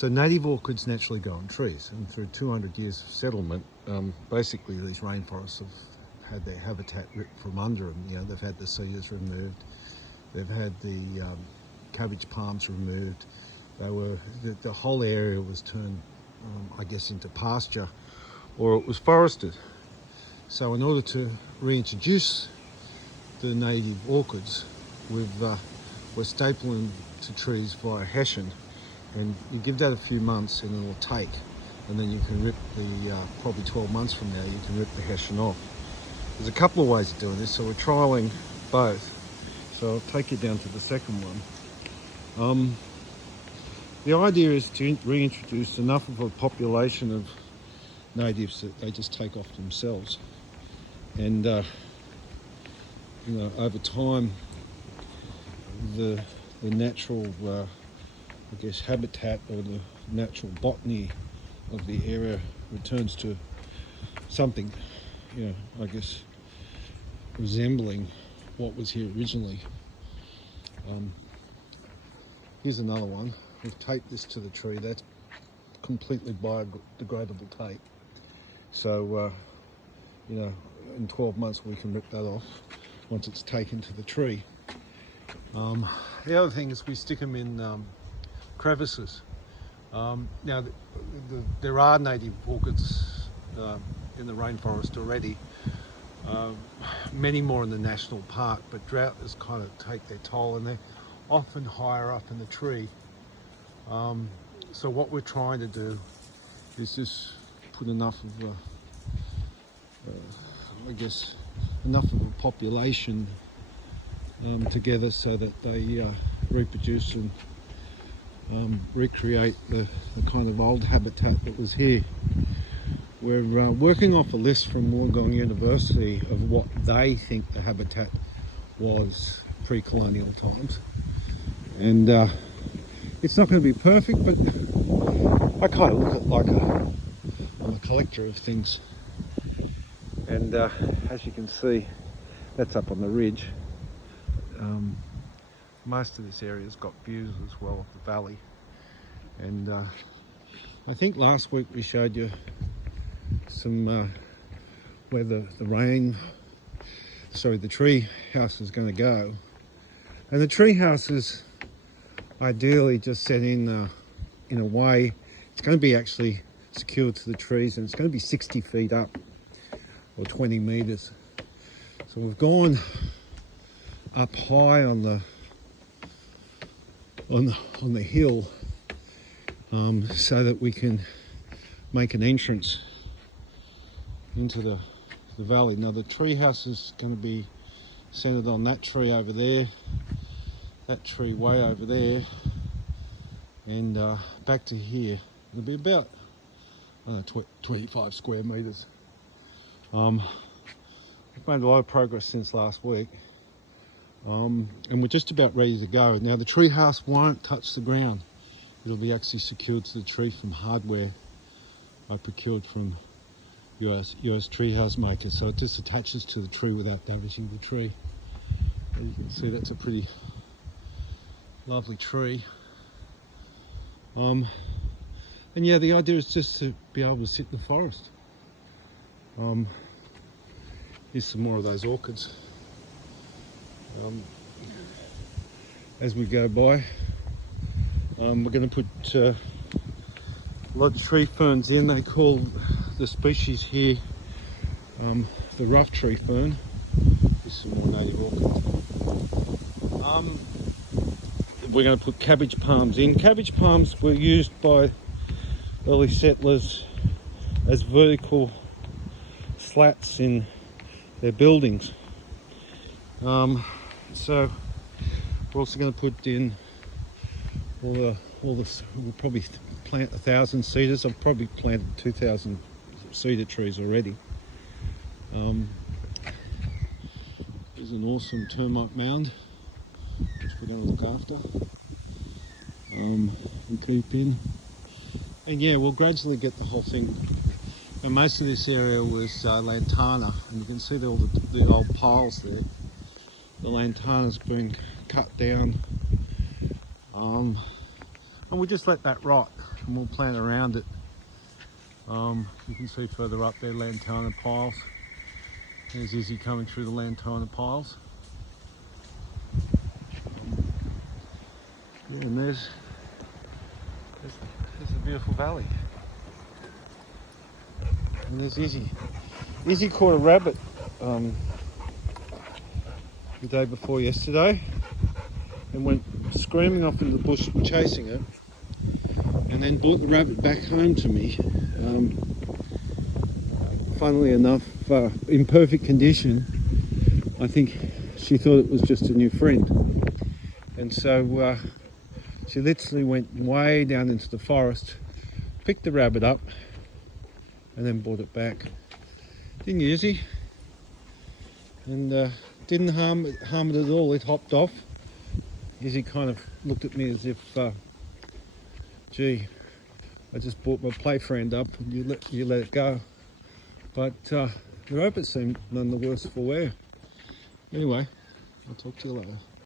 So native orchids naturally grow on trees, and through 200 years of settlement, basically these rainforests have had their habitat ripped from under them. You know, they've had the cedars removed, they've had the cabbage palms removed. The whole area was turned, I guess, into pasture, or it was forested. So in order to reintroduce the native orchids, we're stapling to trees via hessian, and you give that a few months and it'll take, and then you can rip the, probably 12 months from now, you can rip the hessian off. There's a couple of ways of doing this, so we're trialling both. So I'll take you down to the second one. The idea is to reintroduce enough of a population of natives that they just take off themselves. And you know, over time, the natural, I guess, habitat or the natural botany of the area returns to something, you know, I guess, resembling what was here originally. Here's another one. We've taped this to the tree. That's completely biodegradable tape. So, you know, in 12 months we can rip that off once it's taken to the tree. The other thing is we stick them in crevices. Now, there are native orchids in the rainforest already, many more in the national park, but drought has kind of take their toll, and they're often higher up in the tree. So what we're trying to do is just put enough of I guess enough of a population together so that they reproduce and recreate the kind of old habitat that was here. We're working off a list from Wollongong University of what they think the habitat was pre-colonial times, and it's not going to be perfect, but I kind of look at it like I'm a collector of things. And as you can see, that's up on the ridge. Most of this area's got views as well of the valley. And I think last week we showed you some where the tree house is going to go. And the tree house is ideally just set in a way, it's going to be actually secured to the trees, and it's going to be 60 feet up or 20 meters. So we've gone up high on the hill so that we can make an entrance into the valley. Now the tree house is going to be centered on that tree over there, that tree way over there, and back to here. It'll be about 25 square meters. We've made a lot of progress since last week, and we're just about ready to go. Now the tree house won't touch the ground. It'll be actually secured to the tree from hardware I procured from US treehouse makers, so it just attaches to the tree without damaging the tree. As you can see, that's a pretty lovely tree. And yeah, the idea is just to be able to sit in the forest. Here's some more of those orchids. As we go by, we're going to put a lot of tree ferns in. They call the species here the rough tree fern. Here's some more native orchids. We're going to put cabbage palms in. Cabbage palms were used by early settlers as vertical slats in their buildings. So we're also going to put in all the we'll probably plant 1,000 cedars. I've probably planted 2,000 cedar trees already. There's an awesome termite mound which we're going to look after and keep in. And yeah, we'll gradually get the whole thing. And most of this area was lantana, and you can see all the old piles there. The lantana's been cut down, and we just let that rot. and we'll plant around it. You can see further up there lantana piles. There's Izzy coming through the lantana piles. Yeah, and there's a beautiful valley. And there's Izzy. Izzy caught a rabbit the day before yesterday and went screaming off into the bush chasing it, and then brought the rabbit back home to me. Funnily enough, in perfect condition. I think she thought it was just a new friend, and so she literally went way down into the forest, picked the rabbit up, and then brought it back. Didn't you, Izzy? And didn't harm it at all. It hopped off. Izzy kind of looked at me as if, gee, I just brought my play friend up and you let it go. But the rabbit seemed none the worse for wear. Anyway, I'll talk to you later.